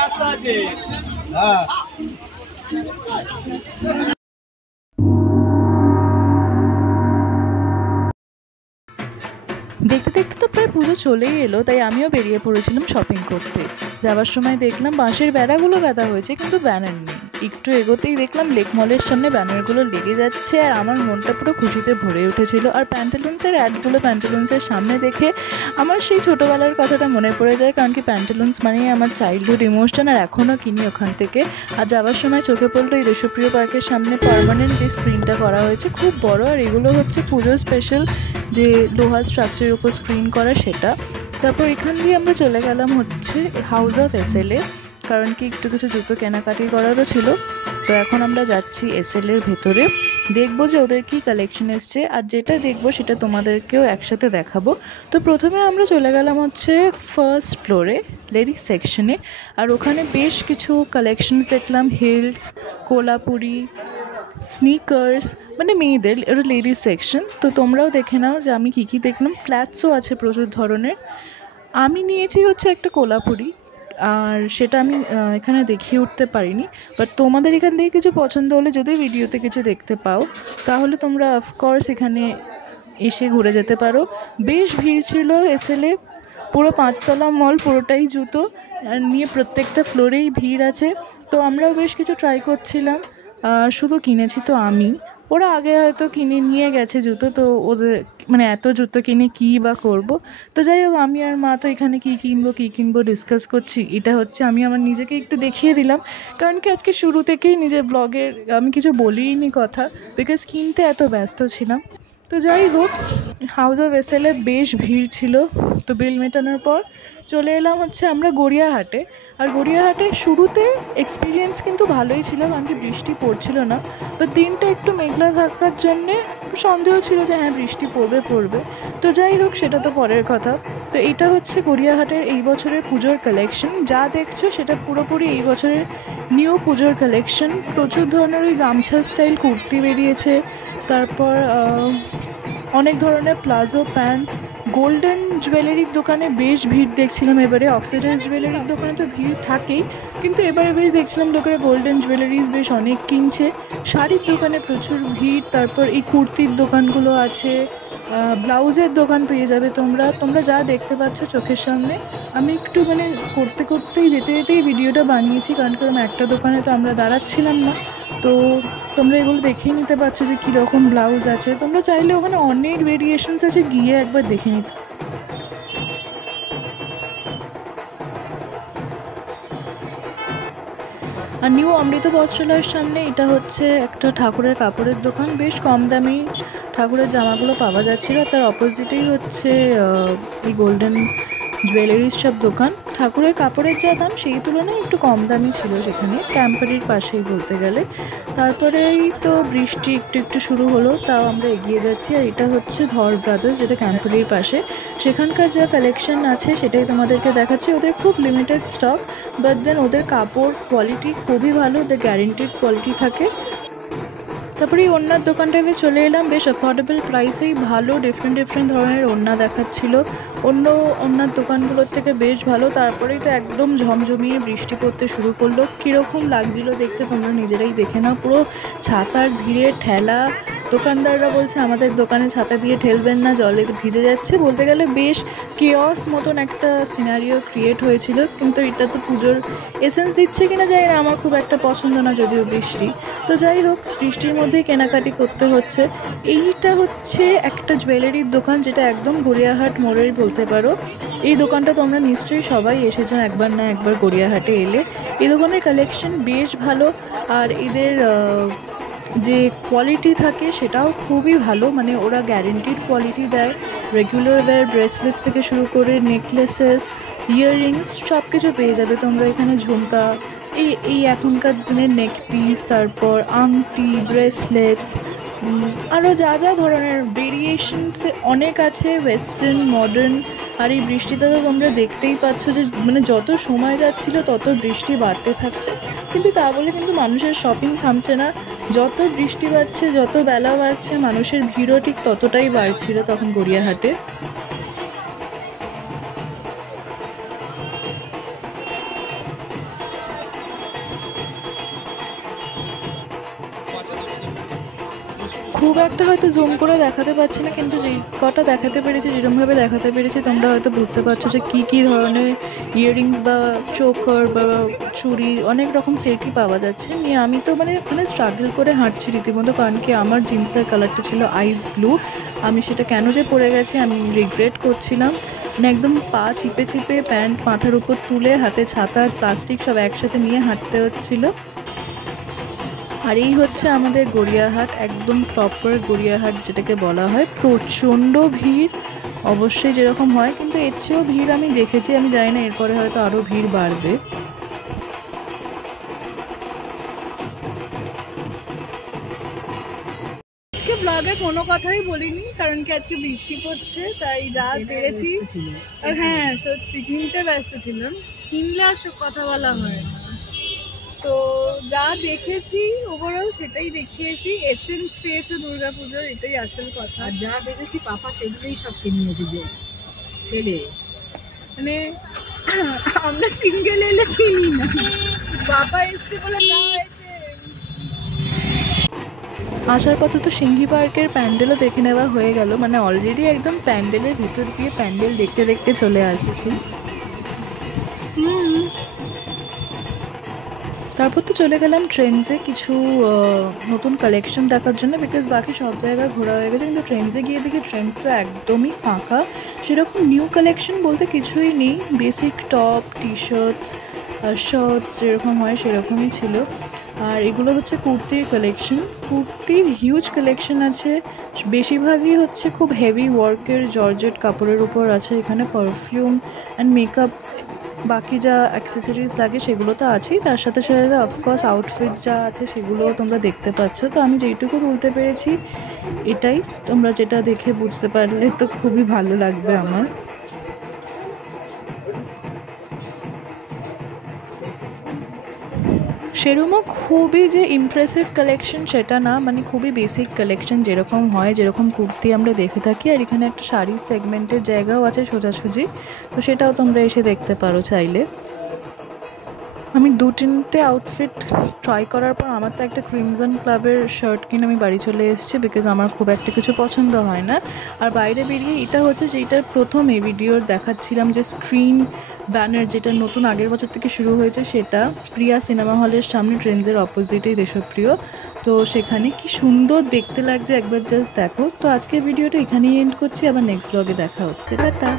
রাস্তা আছে। দেখতে দেখতে তো প্রায় পুজো চলেই এলো, তাই আমিও বেরিয়ে পড়েছিলাম শপিং করতে। যাওয়ার সময় দেখলাম বাঁশের বেড়াগুলো গাঁথা হয়েছে কিন্তু ব্যানার নেই। একটু এগোতেই দেখলাম লেক মলের সামনে ব্যানারগুলো লেগে যাচ্ছে, আর আমার মনটা পুরো খুশিতে ভরে উঠেছিল। আর প্যান্টালুন্সের অ্যাডগুলো প্যান্টালুন্সের সামনে দেখে আমার সেই ছোটোবেলার কথাটা মনে পড়ে যায়, কারণ কি প্যান্টালুন্স মানেই আমার চাইল্ডহুড ইমোশন, আর এখনও কিনি ওখান থেকে। আর যাওয়ার সময় চোখে পড়লো এই দেশপ্রিয় পার্কের সামনে পার্মানেন্ট যে স্ক্রিনটা করা হয়েছে, খুব বড়। আর এগুলো হচ্ছে পুজো স্পেশাল যে লোহার স্ট্রাকচারের উপর স্ক্রিন করা সেটা। তারপর এখান দিয়ে আমরা চলে গেলাম হচ্ছে হাউস অফ এসএলএ, কারণ কি একটু কিছু জুতো কেনাকাটি করারও ছিল। তো এখন আমরা যাচ্ছি এসএলএর ভেতরে, দেখবো যে ওদের কি কালেকশন এসছে, আর যেটা দেখবো সেটা তোমাদেরকেও একসাথে দেখাবো। তো প্রথমে আমরা চলে গেলাম হচ্ছে ফার্স্ট ফ্লোরে লেডিস সেকশনে, আর ওখানে বেশ কিছু কালেকশনস দেখলাম, হিলস, কোলাপুরি, স্নিকার্স, মানে মেয়েদের এটা লেডিস সেকশন। তো তোমরাও দেখে নাও যে আমি কী দেখলাম। ফ্ল্যাটসও আছে প্রচুর ধরনের। আমি নিয়েছি হচ্ছে একটা কোলাপুরি, আর সেটা আমি এখানে দেখিয়ে উঠতে পারিনি, বাট তোমাদের এখান থেকে কিছু পছন্দ হলে যদি ভিডিওতে কিছু দেখতে পাও তাহলে তোমরা অফকোর্স এখানে এসে ঘুরে যেতে পারো। বেশ ভিড় ছিল এসএলএ, পুরো 5 তলা মল, পুরোটাই জুতো আর নিয়ে প্রত্যেকটা ফ্লোরেই ভিড় আছে। তো আমরাও বেশ কিছু ট্রাই করছিলাম, শুধু কিনেছি তো আমি, ওরা আগে হয়তো কিনে নিয়ে গেছে জুতো, তো ওদের মানে এত জুতো কিনে কী বা করব। তো যাই হোক, আমি আর মা তো এখানে কী কিনবো ডিসকাস করছি। এটা হচ্ছে আমি আমার নিজেকে একটু দেখিয়ে দিলাম, কারণ কি আজকে শুরু থেকেই নিজের ব্লগের আমি কিছু বলিনি কথা, বিকজ কিনতে এত ব্যস্ত ছিলাম। তো যাই হোক, হাউস অফ এসএলএ বেশ ভিড় ছিল। তো বিল মেটানোর পর চলে এলাম হচ্ছে আমরা গড়িয়াহাটে। আর গড়িয়াহাটে শুরুতে এক্সপিরিয়েন্স কিন্তু ভালোই ছিল, কারণ কি বৃষ্টি পড়ছিল না, বাট দিনটা একটু মেঘলা থাকার জন্যে সন্দেহ ছিল যে হ্যাঁ বৃষ্টি পড়বে। তো যাই হোক, সেটা তো পরের কথা। তো এটা হচ্ছে গড়িয়াহাটের এই বছরের পুজোর কালেকশন। যা দেখছো সেটা পুরোপুরি এই বছরের নিউ পুজোর কালেকশন। প্রচুর ধরনের ওই গামছা স্টাইল কুর্তি বেরিয়েছে, তারপর অনেক ধরনের প্লাজো প্যান্টস। গোল্ডেন জুয়েলারির দোকানে বেশ ভিড় দেখছিলাম এবারে। অক্সিডাইজ জুয়েলারির দোকানে তো ভিড় থাকেই, কিন্তু এবারে বেশ দেখছিলাম লোকেরা গোল্ডেন জুয়েলারিজ বেশ অনেক কিনছে। শাড়ির দোকানে প্রচুর ভিড়, তারপর এই কুর্তির দোকানগুলো আছে, ব্লাউজের দোকান পেয়ে যাবে তোমরা যা দেখতে পাচ্ছ চোখের সামনে। আমি একটু মানে করতেই যেতেই ভিডিওটা বানিয়েছি, কারণ একটা দোকানে তো আমরা দাঁড়াচ্ছিলাম না। তো তোমরা এগুলো দেখেই নিতে পারছো যে কীরকম ব্লাউজ আছে। তোমরা চাইলে ওখানে অনেক ভেরিয়েশনস আছে, গিয়ে একবার দেখে নিতে। আর নিউ অমৃত বস্ত্রালয়ের সামনে এটা হচ্ছে একটা ঠাকুরের কাপড়ের দোকান, বেশ কম দামি ঠাকুরের জামাগুলো পাওয়া যাচ্ছিল। তার অপোজিটেই হচ্ছে এই গোল্ডেন জুয়েলারির সব দোকান। ঠাকুরের কাপড়ের যা দাম সেই তুলনায় একটু কম দামি ছিল সেখানে, ক্যাম্পারির পাশেই বলতে গেলে। তারপরেই তো বৃষ্টি একটু শুরু হলো, তাও আমরা এগিয়ে যাচ্ছি। আর এটা হচ্ছে ধর ব্রাদার্স, যেটা ক্যাম্পারির পাশে। সেখানকার যা কালেকশন আছে সেটাই তোমাদেরকে দেখাচ্ছি। ওদের খুব লিমিটেড স্টক, বাট দেন ওদের কাপড় কোয়ালিটি খুবই ভালো, ওদের গ্যারেন্টিড কোয়ালিটি থাকে। তারপরে এই ওড়নার দোকানটাতে চলে এলাম, বেশ অ্যাফোর্ডেবল প্রাইসেই ভালো ডিফারেন্ট ধরনের ওড়না দেখাচ্ছিল, অন্য ওড়নার দোকানগুলোর থেকে বেশ ভালো। তারপরেই তো একদম ঝমঝমিয়ে বৃষ্টি পড়তে শুরু করলো। কীরকম লাগছিল দেখতে তোমরা নিজেরাই দেখে নাও। পুরো ছাতার ভিড়ে ঠেলা, দোকানদাররা বলছে আমাদের দোকানে ছাতা দিয়ে ঠেলবেন না, জলে ভিজে যাচ্ছে। বলতে গেলে বেশ কেয়স মতন একটা সিনারিও ক্রিয়েট হয়েছিল। কিন্তু এটা তো পুজোর এসেন্স দিচ্ছে কিনা জানি না, আমার খুব একটা পছন্দ না যদিও বৃষ্টি। তো যাই হোক, বৃষ্টির মধ্যেই কেনাকাটি করতে হচ্ছে। এইটা হচ্ছে একটা জুয়েলারির দোকান, যেটা একদম গড়িয়াহাট মোড়ের বলতে পারো। এই দোকানটা তোমরা নিশ্চয়ই সবাই এসেছেন একবার না একবার গড়িয়াহাটে এলে। এই দোকানের কালেকশন বেশ ভালো, আর এদের যে কোয়ালিটি থাকে সেটাও খুবই ভালো, মানে ওরা গ্যারেন্টিড কোয়ালিটি দেয়। রেগুলার ওয়্যার ব্রেসলেটস থেকে শুরু করে নেকলেসেস, ইয়াররিংস সব কিছু পেয়ে যাবে তোমরা এখানে। ঝুমকা, এই এখনকার দিনের নেক পিস, তারপর আংটি, ব্রেসলেটস, আরও যা যা ধরনের ভেরিয়েশনস অনেক আছে, ওয়েস্টার্ন, মডার্ন। আর এই বৃষ্টিটা তো তোমরা দেখতেই পাচ্ছ যে মানে যত সময় যাচ্ছিল তত বৃষ্টি বাড়তে থাকছে, কিন্তু তা বলে কিন্তু মানুষের শপিং থামছে না। যত বৃষ্টি বাড়ছে, যত বেলা বাড়ছে, মানুষের ভিড়ও ঠিক ততটাই বাড়ছিল তখন গড়িয়াহাটে। খুব একটা হয়তো জুম করে দেখাতে পারছি না, কিন্তু যেই কটা দেখাতে পেরেছি, যেরকমভাবে দেখাতে পেরেছি তোমরা হয়তো বুঝতে পারছো যে কী কী ধরনের ইয়াররিংস বা চোকার বা চুড়ি অনেক রকম সেটই পাওয়া যাচ্ছে। নিয়ে আমি তো মানে ওখানে স্ট্রাগল করে হাঁটছি রীতিমতো, কারণ কি আমার জিন্সের কালারটা ছিল আইস ব্লু। আমি সেটা কেন যে পরে গেছি আমি রিগ্রেট করছিলাম। মানে একদম পা চিপে চিপে প্যান্ট মাথার উপর তুলে, হাতে ছাতা প্লাস্টিক সব একসাথে নিয়ে হাঁটতে হচ্ছিলো। আর এই হচ্ছে আমাদের গড়িয়াহাট, একদম প্রপার গড়িয়াহাট যেটাকে বলা হয়। প্রচণ্ড ভিড় অবশ্যই যেরকম হয়, কিন্তু এর চেয়েও ভিড় আমি দেখেছি। আমি জানি না এরপরে হয়তো আরও ভিড় বাড়বে। আজকে ব্লগে কোনো কথাই বলিনি, কারণ কি আজকে বৃষ্টি পড়ছে, তাই যা পেরেছি। আর হ্যাঁ সত্যি কিনতে ব্যস্ত ছিলাম, কিনলে আর কথা বলা হয় না। তো যা দেখেছি ওভারঅল সেটাই দেখিয়েছি। এসেন্স পেয়েছো দুর্গাপুজোর, এটাই আসল কথা। আর যা দেখেছি পাপা সেগুলোই সব কিনিয়েছে যে ছেলে, মানে আমরা সিঙ্গেল এলে কিনি না, বাবা এসছে বলে যা হয়েছে। আসার পথে তো সিংহি পার্কের প্যান্ডেলও দেখে নেওয়া হয়ে গেল, মানে অলরেডি একদম প্যান্ডেলের ভিতর দিয়ে প্যান্ডেল দেখতে দেখতে চলে আসছি। তারপর তো চলে গেলাম ট্রেন্ডসে কিছু নতুন কালেকশন দেখার জন্য, বিকজ বাকি সব জায়গায় ঘোরা হয়ে গেছে। কিন্তু ট্রেন্ডসে গিয়ে দেখি ট্রেন্ডস তো একদমই ফাঁকা, সেরকম নিউ কালেকশন বলতে কিছুই নেই। Basic top, T shirts, shirts যেরকম হয় সেরকমই ছিল। আর এগুলো হচ্ছে কুর্তির কালেকশন। কুর্তির হিউজ কালেকশন আছে, বেশিরভাগই হচ্ছে খুব হেভি ওয়ার্কের জর্জেট কাপড়ের উপর আছে। এখানে পারফিউম অ্যান্ড মেকআপ, বাকি যা অ্যাক্সেসরিজ লাগে সেগুলো তো আছেই, তার সাথে সাথে অফকোর্স আউটফিটস যা আছে সেগুলোও তোমরা দেখতে পাচ্ছ। তো আমি যেইটুকু বলতে পেরেছি এটাই, তোমরা যেটা দেখে বুঝতে পারলে তো খুবই ভালো লাগবে আমার। সেরকমও খুবই যে ইমপ্রেসিভ কালেকশন সেটা না, মানে খুবই বেসিক কালেকশন যেরকম হয়, যেরকম কুর্তি আমরা দেখে থাকি। আর এখানে একটা শাড়ির সেগমেন্টের জায়গাও আছে সোজাসুজি, তো সেটাও তোমরা এসে দেখতে পারো চাইলে। আমি 2-3টে আউটফিট ট্রাই করার পর আমার তো একটা ক্রিমজন ক্লাবের শার্ট কিনে আমি বাড়ি চলে এসেছি, বিকজ আমার খুব একটা কিছু পছন্দ হয় না। আর বাইরে বেরিয়ে এটা হচ্ছে যেটার প্রথম এই ভিডিওর দেখাচ্ছিলাম যে স্ক্রিন ব্যানার, যেটা নতুন আগের বছর থেকে শুরু হয়েছে, সেটা প্রিয়া সিনেমা হলের সামনে ট্রেন্ডসের অপোজিটেই দেশপ্রিয়। তো সেখানে কি সুন্দর দেখতে লাগছে, একবার জাস্ট দেখো। তো আজকের ভিডিওটা এখানেই এন্ড করছি, আবার নেক্সট ব্লগে দেখা হচ্ছে, টাটা।